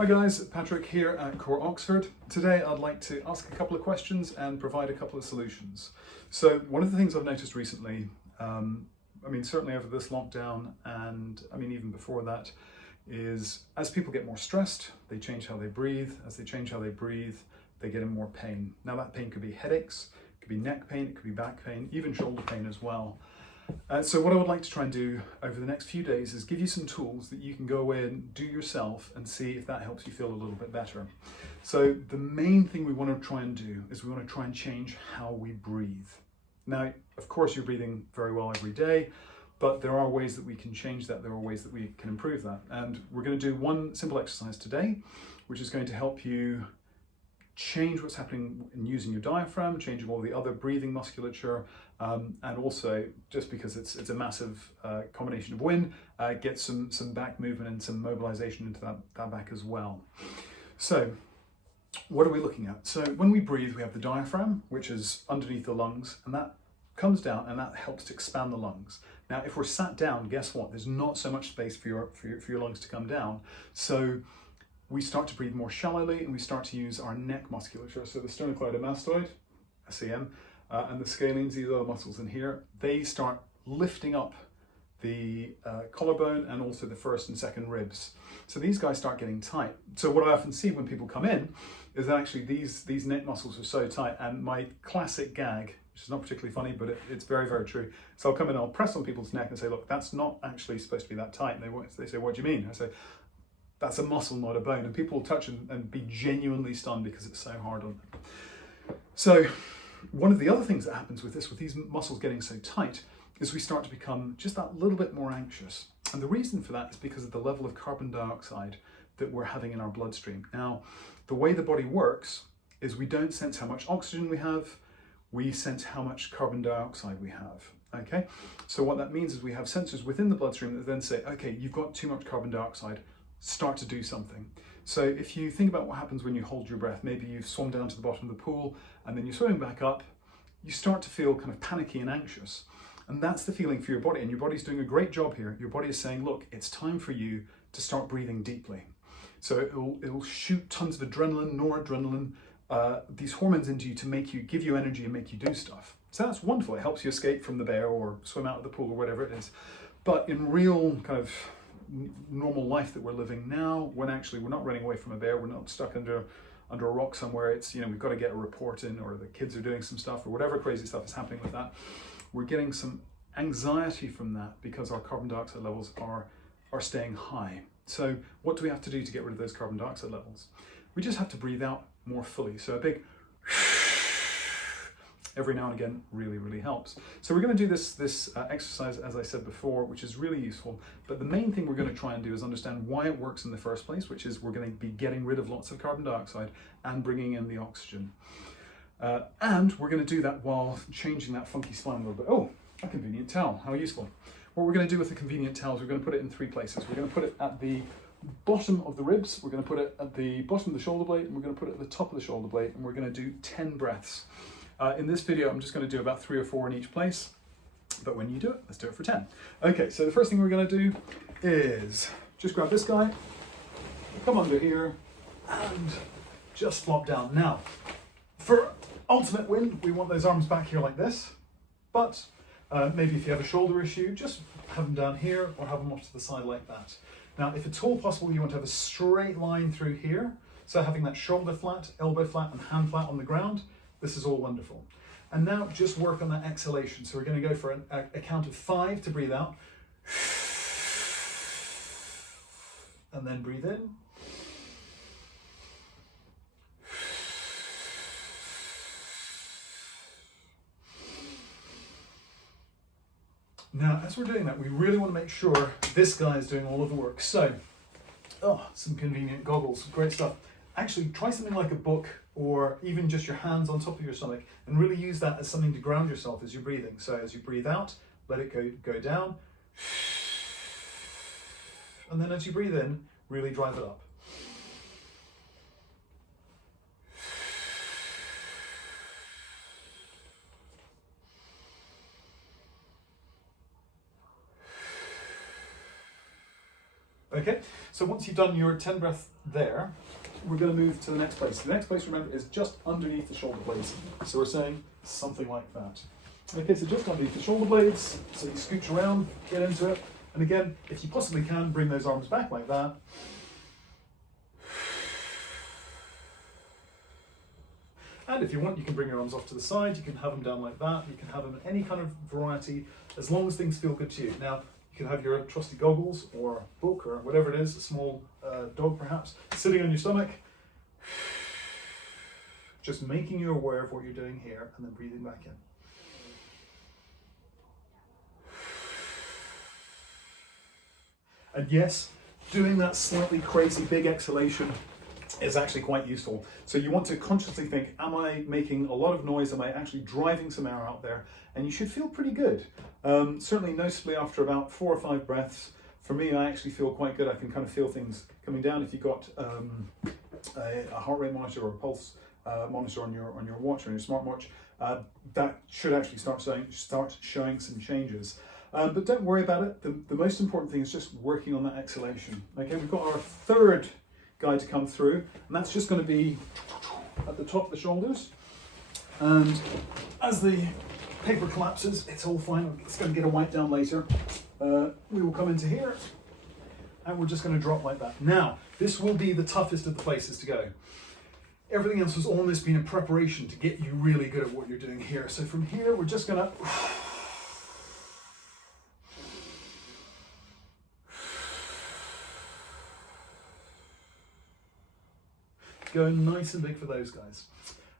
Hi guys, Patrick here at Core Oxford. Today I'd like to ask a couple of questions and provide a couple of solutions. So one of the things I've noticed recently, certainly over this lockdown and even before that, is as people get more stressed, they change how they breathe. As they change how they breathe, they get in more pain. Now that pain could be headaches, it could be neck pain, it could be back pain, even shoulder pain as well. So what I would like to try and do over the next few days is give you some tools that you can go away and do yourself and see if that helps you feel a little bit better. So the main thing we want to try and do is we want to try and change how we breathe. Now, of course, you're breathing very well every day, but there are ways that we can change that. There are ways that we can improve that. And we're going to do one simple exercise today, which is going to help you change what's happening in using your diaphragm, changing all the other breathing musculature, and also, just because it's a massive combination of wind, get some back movement and some mobilization into that back as well. So what are we looking at? So when we breathe, we have the diaphragm, which is underneath the lungs, and that comes down and that helps to expand the lungs. Now, if we're sat down, guess what? There's not so much space for your lungs to come down. So we start to breathe more shallowly and we start to use our neck musculature. So the sternocleidomastoid, SEM, and the scalenes, these are the muscles in here, they start lifting up the collarbone and also the first and second ribs. So these guys start getting tight. So what I often see when people come in is that actually these neck muscles are so tight, and my classic gag, which is not particularly funny, but it's very, very true. So I'll come in, I'll press on people's neck and say, look, that's not actually supposed to be that tight. And they say, what do you mean? I say, that's a muscle, not a bone. And people will touch and be genuinely stunned because it's so hard on them. So one of the other things that happens with these muscles getting so tight, is we start to become just that little bit more anxious. And the reason for that is because of the level of carbon dioxide that we're having in our bloodstream. Now, the way the body works is we don't sense how much oxygen we have, we sense how much carbon dioxide we have. Okay? So what that means is we have sensors within the bloodstream that then say, okay, you've got too much carbon dioxide, start to do something. So if you think about what happens when you hold your breath, maybe you've swum down to the bottom of the pool and then you're swimming back up, you start to feel kind of panicky and anxious. And that's the feeling for your body, and your body's doing a great job here. Your body is saying, look, it's time for you to start breathing deeply. So it'll shoot tons of adrenaline, noradrenaline, these hormones into you to give you energy and make you do stuff. So that's wonderful. It helps you escape from the bear or swim out of the pool or whatever it is. But in real kind of normal life that we're living now, when actually we're not running away from a bear, we're not stuck under a rock somewhere, it's, we've got to get a report in, or the kids are doing some stuff, or whatever crazy stuff is happening with that, we're getting some anxiety from that because our carbon dioxide levels are staying high. So what do we have to do to get rid of those carbon dioxide levels? We just have to breathe out more fully. So a big every now and again really, really helps. So we're going to do this exercise, as I said before, which is really useful. But the main thing we're going to try and do is understand why it works in the first place, which is we're going to be getting rid of lots of carbon dioxide and bringing in the oxygen. And we're going to do that while changing that funky spine a little bit. Oh, a convenient towel, how useful. What we're going to do with the convenient towel is we're going to put it in 3 places. We're going to put it at the bottom of the ribs, we're going to put it at the bottom of the shoulder blade, and we're going to put it at the top of the shoulder blade, and we're going to do 10 breaths. In this video, I'm just going to do about 3 or 4 in each place, but when you do it, let's do it for 10. Okay, so the first thing we're going to do is just grab this guy, come under here, and just flop down. Now, for ultimate win, we want those arms back here like this, but maybe if you have a shoulder issue, just have them down here or have them off to the side like that. Now, if at all possible, you want to have a straight line through here, so having that shoulder flat, elbow flat, and hand flat on the ground, this is all wonderful. And now just work on that exhalation. So we're going to go for a count of 5 to breathe out, and then breathe in. Now, as we're doing that, we really want to make sure this guy is doing all of the work. So, some convenient goggles, great stuff. Actually, try something like a book, or even just your hands on top of your stomach, and really use that as something to ground yourself as you're breathing. So as you breathe out, let it go down. And then as you breathe in, really drive it up. Okay, So once you've done your 10 breaths there, we're going to move to the next place. The next place, remember, is just underneath the shoulder blades. So we're saying something like that. Okay, so just underneath the shoulder blades, so you scooch around, get into it, and again, if you possibly can, bring those arms back like that. And if you want, you can bring your arms off to the side, you can have them down like that, you can have them any kind of variety, as long as things feel good to you. Now, you can have your trusty goggles or book or whatever it is, a small dog perhaps, sitting on your stomach, just making you aware of what you're doing here and then breathing back in. And yes, doing that slightly crazy big exhalation is actually quite useful. So you want to consciously think, am I making a lot of noise? Am I actually driving some air out there? And you should feel pretty good. Certainly noticeably after about 4 or 5 breaths, for me, I actually feel quite good. I can kind of feel things coming down. If you've got a heart rate monitor or a pulse monitor on your watch or your smartwatch, that should actually start showing some changes. But don't worry about it. The most important thing is just working on that exhalation. Okay, we've got our third guide to come through, and that's just going to be at the top of the shoulders. And as the paper collapses, it's all fine. It's going to get a wipe down later. We will come into here, and we're just going to drop like that. Now, this will be the toughest of the places to go. Everything else has almost been in preparation to get you really good at what you're doing here. So from here, we're just going to go nice and big for those guys.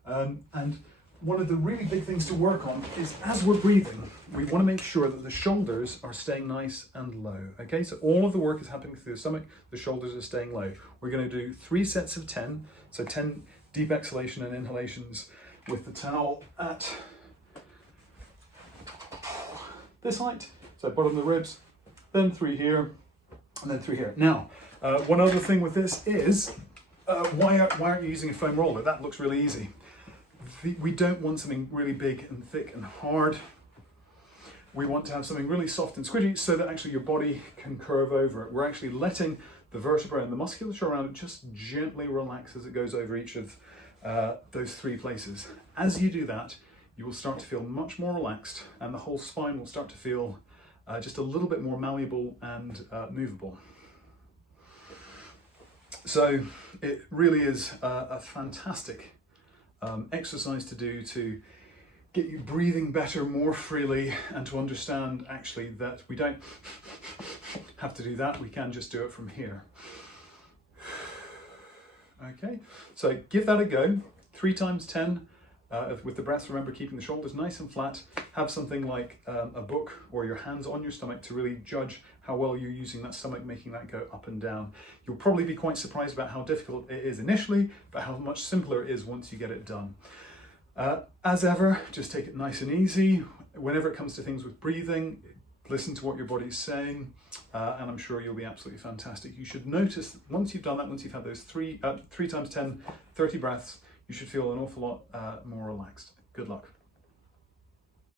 And one of the really big things to work on is as we're breathing, we want to make sure that the shoulders are staying nice and low. Okay, so all of the work is happening through the stomach, the shoulders are staying low. We're going to do 3 sets of 10, so 10 deep exhalation and inhalations with the towel at this height, so bottom of the ribs, then 3 here, and then 3 here. Now, one other thing with this is, why aren't you using a foam roller? That looks really easy. We don't want something really big and thick and hard. We want to have something really soft and squidgy so that actually your body can curve over it. We're actually letting the vertebrae and the musculature around it just gently relax as it goes over each of those 3 places. As you do that, you will start to feel much more relaxed, and the whole spine will start to feel just a little bit more malleable and movable. So it really is a fantastic exercise to do to get you breathing better, more freely, and to understand actually that we don't have to do that, we can just do it from here. Okay, so give that a go, 3 times 10 with the breaths. Remember, keeping the shoulders nice and flat. Have something like a book or your hands on your stomach to really judge how well you're using that stomach, making that go up and down. You'll probably be quite surprised about how difficult it is initially, but how much simpler it is once you get it done. As ever, just take it nice and easy. Whenever it comes to things with breathing, listen to what your body's saying, and I'm sure you'll be absolutely fantastic. You should notice, once you've done that, once you've had those 3 times 10, 30 breaths, you should feel an awful lot more relaxed. Good luck.